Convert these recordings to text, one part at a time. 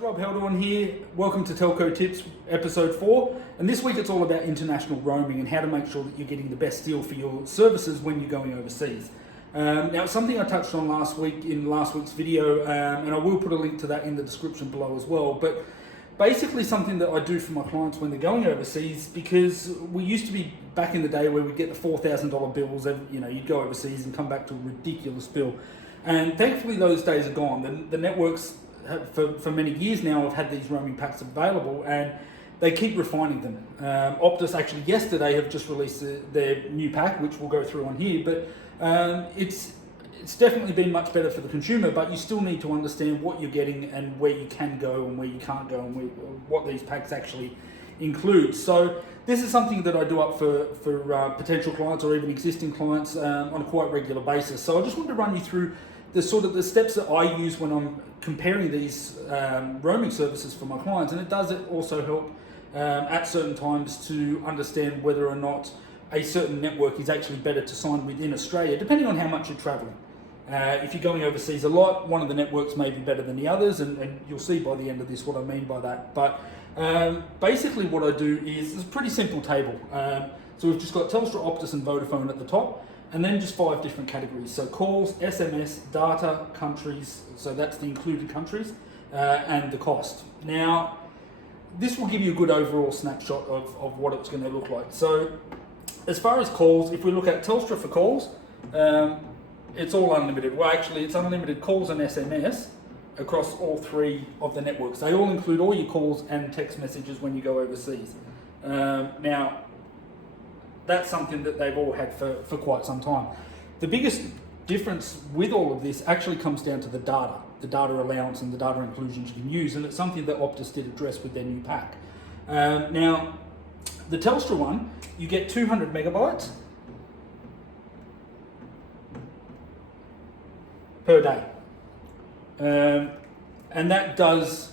Rob Heldorn here. Welcome to Telco Tips, episode 4. And this week it's all about international roaming and how to make sure that you're getting the best deal for your services when you're going overseas. Now, it's something I touched on last week in last week's video, and I will put a link to that in the description below as well. But basically something that I do for my clients when they're going overseas, because we used to be back in the day where we'd get the $4,000 bills, and you'd go overseas and come back to a ridiculous bill. And thankfully those days are gone. The networks for many years now have had these roaming packs available, and they keep refining them. Optus actually yesterday have just released their new pack, which we'll go through on here, but it's definitely been much better for the consumer, but you still need to understand what you're getting and where you can go and where you can't go and what these packs actually include. So this is something that I do up for potential clients or even existing clients on a quite regular basis. So I just wanted to run you through the steps that I use when I'm comparing these roaming services for my clients, and it does also help at certain times to understand whether or not a certain network is actually better to sign with in Australia, depending on how much you're traveling. If you're going overseas a lot, one of the networks may be better than the others, and you'll see by the end of this what I mean by that. But basically what I do is it's a pretty simple table. So we've just got Telstra, Optus and Vodafone at the top, and then just 5 different categories. So calls, SMS, data, countries, so that's the included countries, and the cost. Now, this will give you a good overall snapshot of what it's going to look like. So as far as calls, if we look at Telstra for calls, it's all unlimited. Well, actually, it's unlimited calls and SMS across all 3 of the networks. They all include all your calls and text messages when you go overseas. Now, that's something that they've all had for quite some time. The biggest difference with all of this actually comes down to the data allowance and the data inclusions you can use, and it's something that Optus did address with their new pack. Now, the Telstra one, you get 200 megabytes per day. And that does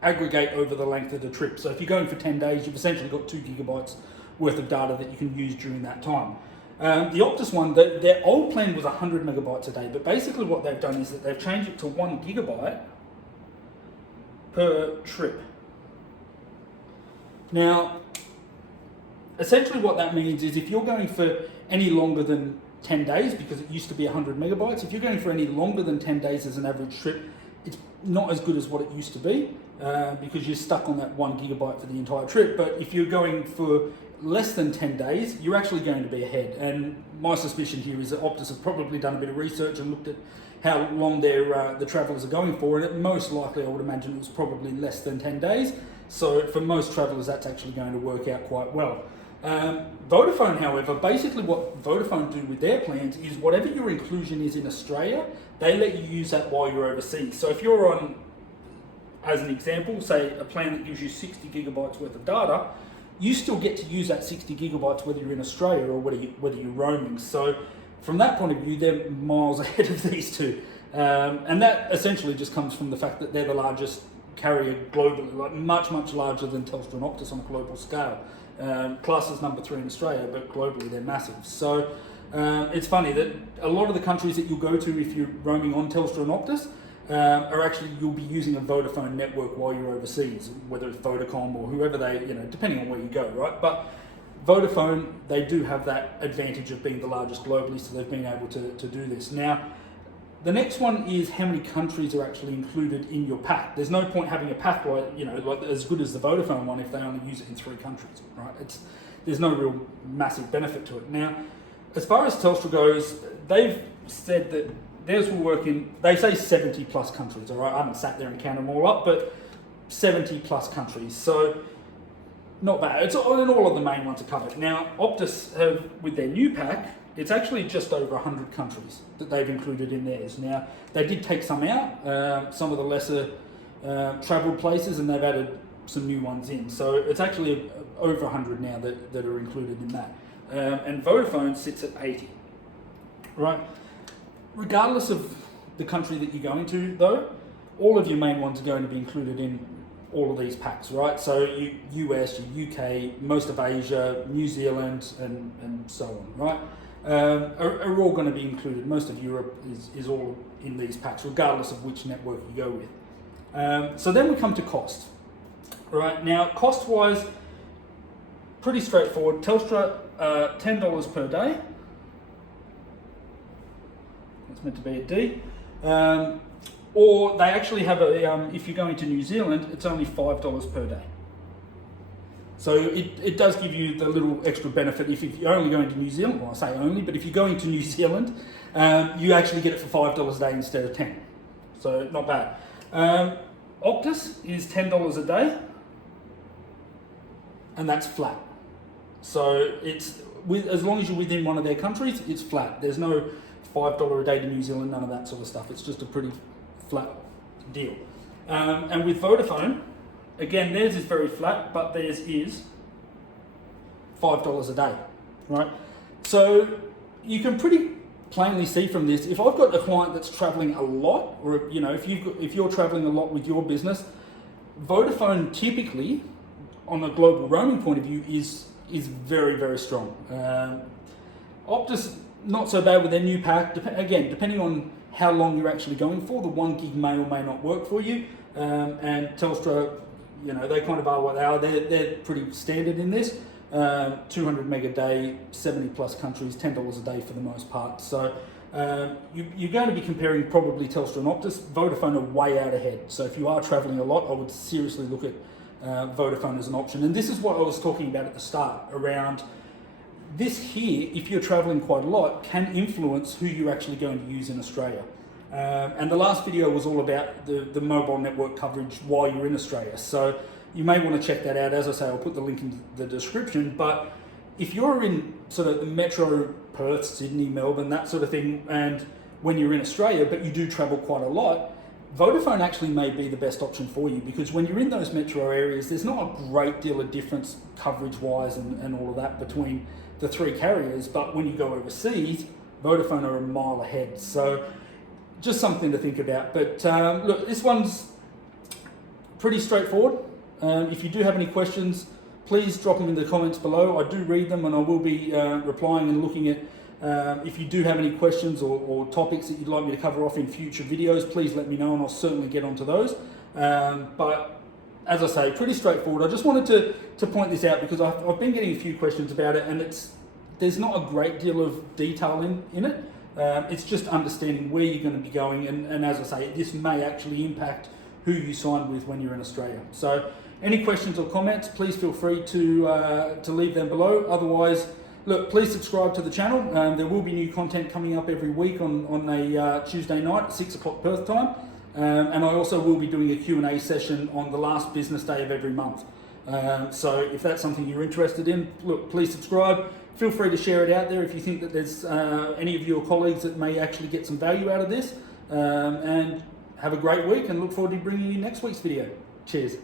aggregate over the length of the trip. So if you're going for 10 days, you've essentially got 2 gigabytes worth of data that you can use during that time. The Optus one, their old plan was 100 megabytes a day, but basically what they've done is that they've changed it to 1 gigabyte per trip. Now, essentially what that means is if you're going for any longer than 10 days, because it used to be 100 megabytes, if you're going for any longer than 10 days as an average trip, it's not as good as what it used to be, because you're stuck on that 1 gigabyte for the entire trip. But if you're going for less than 10 days, you're actually going to be ahead. And my suspicion here is that Optus have probably done a bit of research and looked at how long the travellers are going for, and it most likely, I would imagine, it was probably less than 10 days. So for most travellers, that's actually going to work out quite well. Vodafone, however, basically what Vodafone do with their plans is whatever your inclusion is in Australia, they let you use that while you're overseas. So if you're on, as an example, say a plan that gives you 60 gigabytes worth of data, you still get to use that 60 gigabytes whether you're in Australia or whether you're roaming. So from that point of view, they're miles ahead of these two. And that essentially just comes from the fact that they're the largest carrier globally, like much, much larger than Telstra and Optus on a global scale. Class is number 3 in Australia, but globally they're massive. So it's funny that a lot of the countries that you'll go to if you're roaming on Telstra and Optus are actually, you'll be using a Vodafone network while you're overseas, whether it's Vodacom or whoever they, depending on where you go, right? But Vodafone, they do have that advantage of being the largest globally, so they've been able to do this. Now, the next one is how many countries are actually included in your pack. There's no point having a pack like as good as the Vodafone one if they only use it in 3 countries, right? There's no real massive benefit to it. Now, as far as Telstra goes, they've said that theirs will work in, they say 70 plus countries, all right? I haven't sat there and counted them all up, but 70 plus countries. So not bad. It's all of the main ones are covered. Now, Optus have, with their new pack, it's actually just over 100 countries that they've included in theirs. Now, they did take some out, some of the lesser travelled places, and they've added some new ones in. So it's actually over 100 now that are included in that. And Vodafone sits at 80, right? Regardless of the country that you're going to, though, all of your main ones are going to be included in all of these packs, right? So US, UK, most of Asia, New Zealand, and so on, right? Are all going to be included. Most of Europe is all in these packs, regardless of which network you go with. So then we come to cost. Right, now cost-wise, pretty straightforward. Telstra, $10 per day. It's meant to be a D. Or they actually have a, if you're going to New Zealand, it's only $5 per day. So it does give you the little extra benefit if you're only going to New Zealand. Well, I say only, but if you're going to New Zealand, you actually get it for $5 a day instead of 10. So not bad. Optus is $10 a day, and that's flat. So it's as long as you're within one of their countries, it's flat. There's no $5 a day to New Zealand, none of that sort of stuff. It's just a pretty flat deal. And with Vodafone, again, theirs is very flat, but theirs is $5 a day, right? So you can pretty plainly see from this, if I've got a client that's traveling a lot, or if you're traveling a lot with your business, Vodafone typically, on a global roaming point of view, is very, very strong. Optus, not so bad with their new pack. Again, depending on how long you're actually going for, the 1 gig may or may not work for you. And Telstra, they kind of are what they are. They're pretty standard in this. 200 meg a day, 70 plus countries, $10 a day for the most part. So you're going to be comparing probably Telstra and Optus. Vodafone are way out ahead. So if you are traveling a lot, I would seriously look at Vodafone as an option. And this is what I was talking about at the start around this here, if you're traveling quite a lot, can influence who you're actually going to use in Australia. And the last video was all about the mobile network coverage while you're in Australia. So you may want to check that out. As I say, I'll put the link in the description. But if you're in sort of the metro, Perth, Sydney, Melbourne, that sort of thing, and when you're in Australia, but you do travel quite a lot, Vodafone actually may be the best option for you, because when you're in those metro areas, there's not a great deal of difference coverage-wise and all of that between the three carriers. But when you go overseas, Vodafone are a mile ahead. So just something to think about. But look, this one's pretty straightforward. If you do have any questions, please drop them in the comments below. I do read them, and I will be replying and looking at if you do have any questions or topics that you'd like me to cover off in future videos, please let me know and I'll certainly get onto those. But as I say, pretty straightforward. I just wanted to point this out because I've been getting a few questions about it, and there's not a great deal of detail in it. It's just understanding where you're going to be going, and as I say, this may actually impact who you sign with when you're in Australia. So any questions or comments, please feel free to leave them below. Otherwise, look, please subscribe to the channel. There will be new content coming up every week on a Tuesday night at 6 o'clock Perth time. And I also will be doing a Q&A session on the last business day of every month. So if that's something you're interested in, look, please subscribe. Feel free to share it out there if you think that there's any of your colleagues that may actually get some value out of this. And have a great week, and look forward to bringing you next week's video. Cheers.